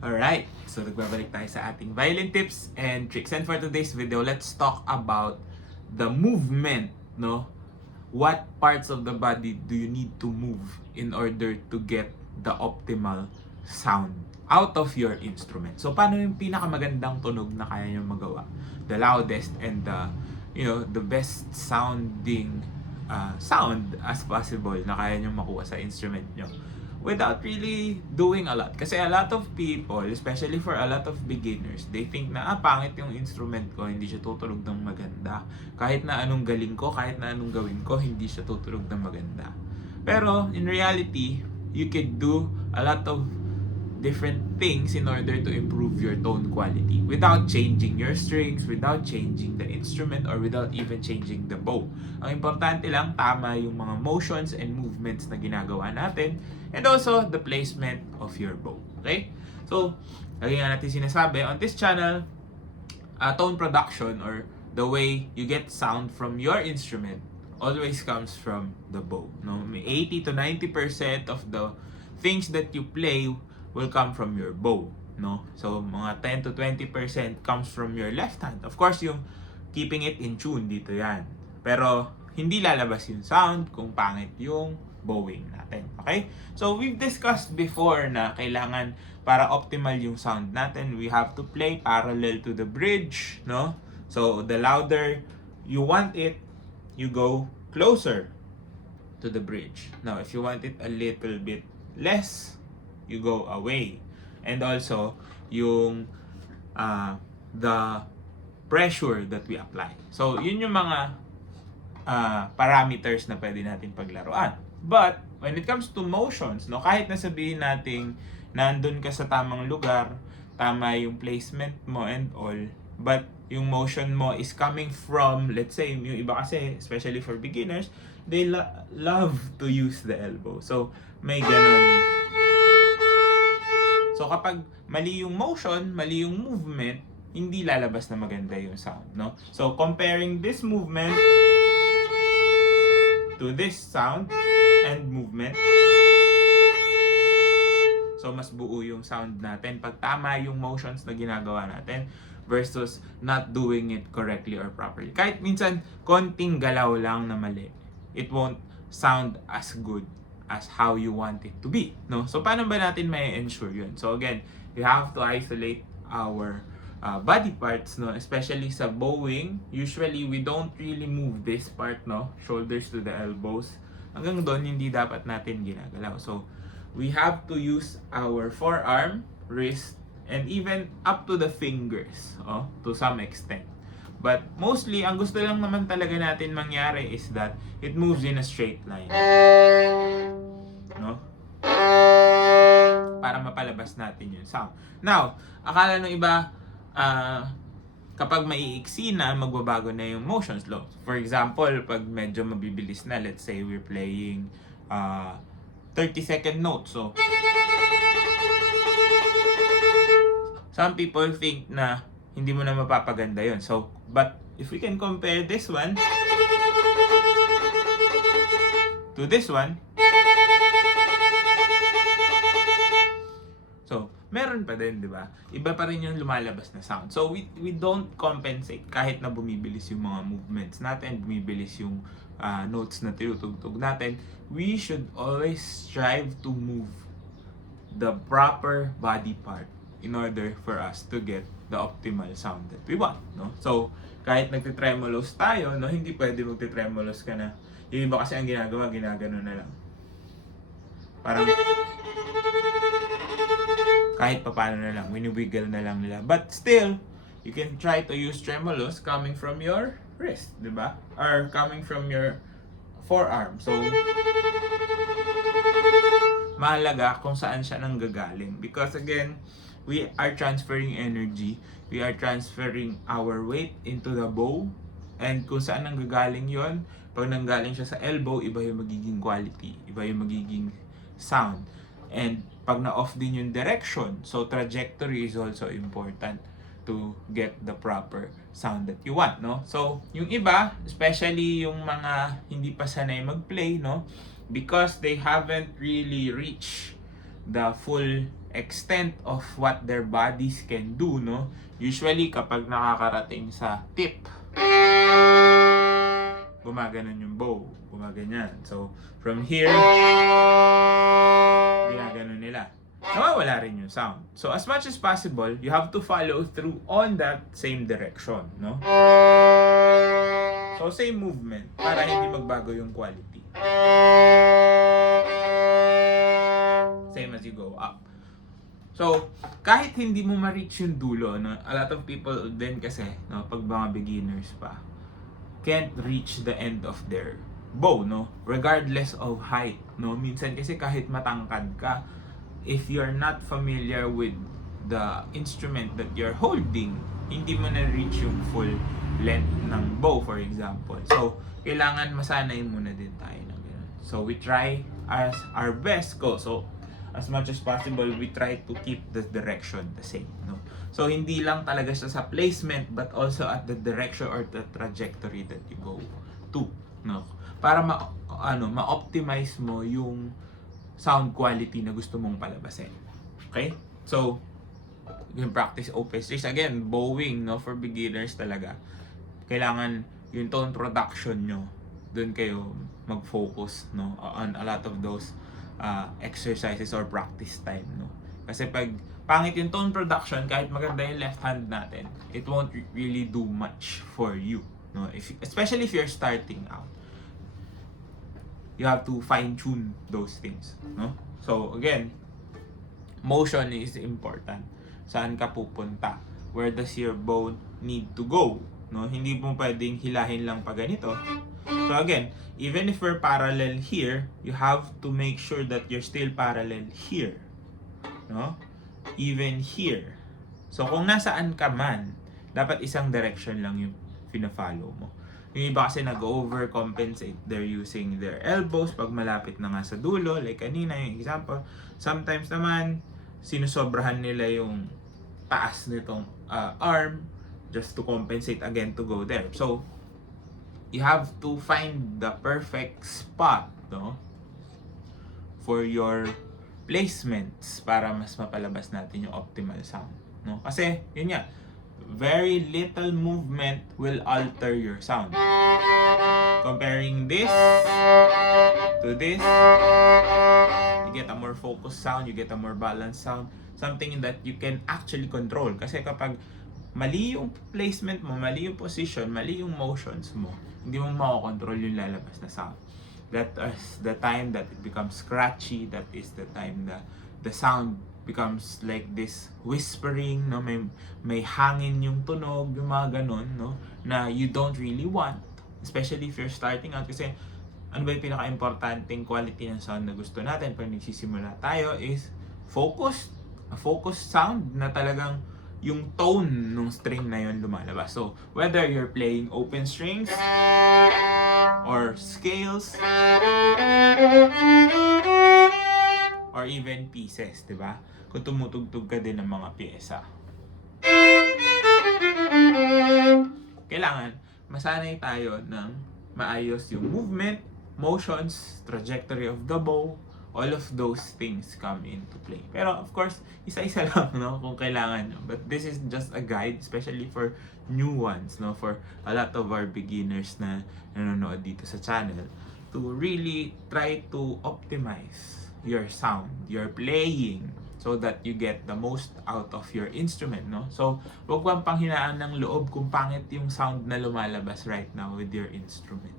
Alright, so nagbabalik tayo sa ating violin tips and tricks. And for today's video, let's talk about the movement, no? What parts of the body do you need to move in order to get the optimal sound out of your instrument? So, paano yung pinakamagandang tunog na kaya nyo magawa? The loudest and the best sounding sound as possible na kaya nyo makuha sa instrument nyo without really doing a lot. Kasi a lot of people, especially for a lot of beginners, they think na, pangit yung instrument ko, hindi siya tutunog ng maganda. Kahit na anong galing ko, kahit na anong gawin ko, hindi siya tutunog ng maganda. Pero, in reality, you can do a lot of different things in order to improve your tone quality without changing your strings, without changing the instrument, or without even changing the bow. Ang importante lang, tama yung mga motions and movements na ginagawa natin, and also the placement of your bow. Okay? So, lagi nga natin sinasabi, on this channel, tone production or the way you get sound from your instrument always comes from the bow. No? 80 to 90% of the things that you play will come from your bow, no? So, mga 10 to 20% comes from your left hand. Of course, yung keeping it in tune, dito yan. Pero, hindi lalabas yung sound kung pangit yung bowing natin. Okay? So, we've discussed before na kailangan para optimal yung sound natin, we have to play parallel to the bridge, no? So, the louder you want it, you go closer to the bridge. Now, if you want it a little bit less, you go away. And also, yung the pressure that we apply. So, yun yung mga parameters na pwede natin paglaruan. But, when it comes to motions, no, kahit nasabihin natin nandun ka sa tamang lugar, tama yung placement mo and all, but yung motion mo is coming from, let's say, yung iba kasi, especially for beginners, they love to use the elbow. So, may ganun. So, kapag mali yung motion, mali yung movement, hindi lalabas na maganda yung sound, no? So, comparing this movement to this sound and movement, so mas buo yung sound natin pag tama yung motions na ginagawa natin versus not doing it correctly or properly. Kahit minsan, konting galaw lang na mali, it won't sound as good as how you want it to be, no? So, paano ba natin may ensure yun? So, again, we have to isolate our body parts, no? Especially sa bowing, usually we don't really move this part, no? Shoulders to the elbows. Hanggang doon, hindi dapat natin ginagalaw. So, we have to use our forearm, wrist, and even up to the fingers, to some extent. But mostly, ang gusto lang naman talaga natin mangyari is that it moves in a straight line. No? Para mapalabas natin yung sound. Now, akala ng iba, kapag maiiksi na, magbabago na yung motions. For example, pag medyo mabibilis na, let's say we're playing 30-second notes. So, some people think na hindi mo na mapapaganda yun. So, but if we can compare this one to this one, so, meron pa din, di ba? Iba pa rin yung lumalabas na sound. So, we don't compensate kahit na bumibilis yung mga movements natin, bumibilis yung notes na tinutugtog natin. We should always strive to move the proper body part in order for us to get the optimal sound that we want, no? So, kahit nagtitremolos tayo, no, hindi pwede magtitremolos ka na. Yung iba kasi ang ginagawa, ginagano na lang. Parang kahit papaano na lang, winiwiggle na lang nila. But still, you can try to use tremolos coming from your wrist, di ba? Or coming from your forearm. So, mahalaga kung saan siya nanggagaling. Because again, we are transferring energy. We are transferring our weight into the bow. And kung saan nanggagaling yon, pag nanggaling siya sa elbow, iba yung magiging quality. Iba yung magiging sound. And pag na-off din yung direction, so trajectory is also important to get the proper sound that you want, no? So, yung iba, especially yung mga hindi pa sanay mag-play, no? Because they haven't really reached the full extent of what their bodies can do, no? Usually, kapag nakakarating sa tip, gumaganon yung bow. Gumaganyan. So, from here, ginaganon nila. Nawawala rin yung sound. So, as much as possible, you have to follow through on that same direction, no? So, same movement para hindi magbago yung quality. Same as you go up. So, kahit hindi mo ma-reach yung dulo, no? A lot of people din kasi, no, pag mga beginners pa, can't reach the end of their bow, no? Regardless of height, no? Minsan kasi kahit matangkad ka, if you're not familiar with the instrument that you're holding, hindi mo na reach yung full length ng bow, for example. So, kailangan masanay muna din tayo ng ganun. So, we try as our best ko. So, as much as possible, we try to keep the direction the same, no? So, hindi lang talaga siya sa placement, but also at the direction or the trajectory that you go to, no? Para ma-optimize mo yung sound quality na gusto mong palabasin. Okay? So, you can practice open strings. Again, bowing, no? For beginners talaga. Kailangan yung tone production nyo, dun kayo mag-focus, no? On a lot of those exercises or practice time, no? Kasi pag pangit yung tone production, kahit maganda yung left hand natin, it won't really do much for you, no? Especially if you're starting out, you have to fine-tune those things, no? So again, motion is important. Saan ka pupunta? Where does your bow need to go? No, hindi mo pwedeng hilahin lang pa ganito. So again, even if we're parallel here, you have to make sure that you're still parallel here. No? Even here. So kung nasaan ka man, dapat isang direction lang yung pina-follow mo. Yung iba kasi nag-overcompensate. They're using their elbows pag malapit na nga sa dulo. Like kanina yung example. Sometimes naman, sinusobrahan nila yung taas nitong arm just to compensate again to go there. So, you have to find the perfect spot, no, for your placements para mas mapalabas natin yung optimal sound, no? Kasi, yun nga, very little movement will alter your sound. Comparing this to this, you get a more focused sound, you get a more balanced sound, something that you can actually control. Kasi kapag mali yung placement mo, mali yung position, mali yung motions mo, hindi mo makokontrol yung lalabas na sound. That is the time that it becomes scratchy. That is the time that the sound becomes like this whispering, no? May hangin yung tunog, yung mga ganun, no? Na you don't really want, especially if you're starting out. Kasi ano ba yung pinaka-importanting quality ng sound na gusto natin pag nagsisimula tayo is focused. A focused sound na talagang yung tone ng string na yun lumalabas. So, whether you're playing open strings or scales or even pieces, di ba? Kung tumutugtog ka din ng mga pyesa. Kailangan masanay tayo ng maayos yung movement, motions, trajectory of the bow, all of those things come into play. Pero of course, isa-isa lang, no, kung kailangan nyo. But this is just a guide, especially for new ones, no, for a lot of our beginners na nanonood dito sa channel, to really try to optimize your sound, your playing, so that you get the most out of your instrument, no? So, huwag kang panghinaan ng loob kung pangit yung sound na lumalabas right now with your instrument.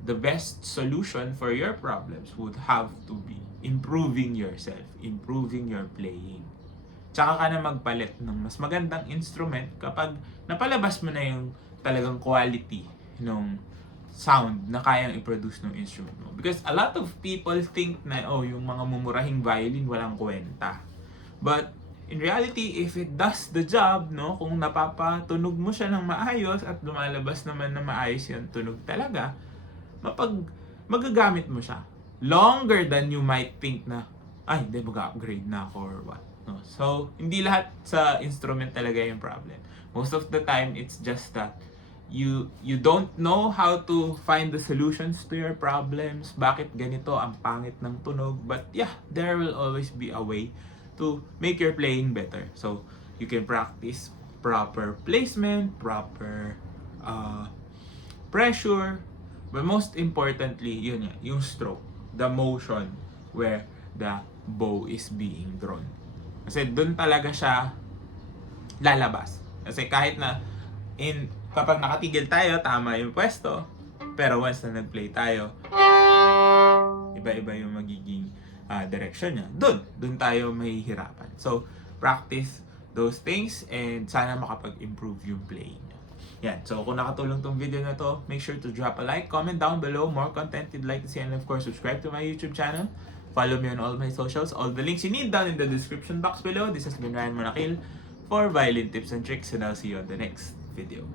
The best solution for your problems would have to be improving yourself, improving your playing. Tsaka ka na magpalit ng mas magandang instrument kapag napalabas mo na yung talagang quality ng sound na kayang i-produce ng instrument mo. Because a lot of people think na, oh, yung mga mumurahing violin walang kwenta. But in reality, if it does the job, no, kung napapatunog mo siya ng maayos at lumalabas naman na maayos yung tunog talaga, magagamit mo siya longer than you might think na, ay, hindi, mag-upgrade na ako or what, no? So, hindi lahat sa instrument talaga yung problem. Most of the time, it's just that you don't know how to find the solutions to your problems, bakit ganito ang pangit ng tunog, but yeah, there will always be a way to make your playing better. So you can practice proper placement, proper pressure, but most importantly, yun nga, yung stroke, the motion where the bow is being drawn. Kasi dun talaga siya lalabas. Kasi kahit na kapag nakatigil tayo, tama yung pwesto, pero once na nag-play tayo, iba-iba yung magiging direction niya. Dun tayo mahihirapan. So, practice those things and sana makapag-improve yung playing niya. Yan. So, kung nakatulong tong video na to, make sure to drop a like, comment down below more content you'd like to see, and of course, subscribe to my YouTube channel. Follow me on all my socials. All the links you need down in the description box below. This has been Ryan Monakil for Violin Tips and Tricks, and I'll see you on the next video.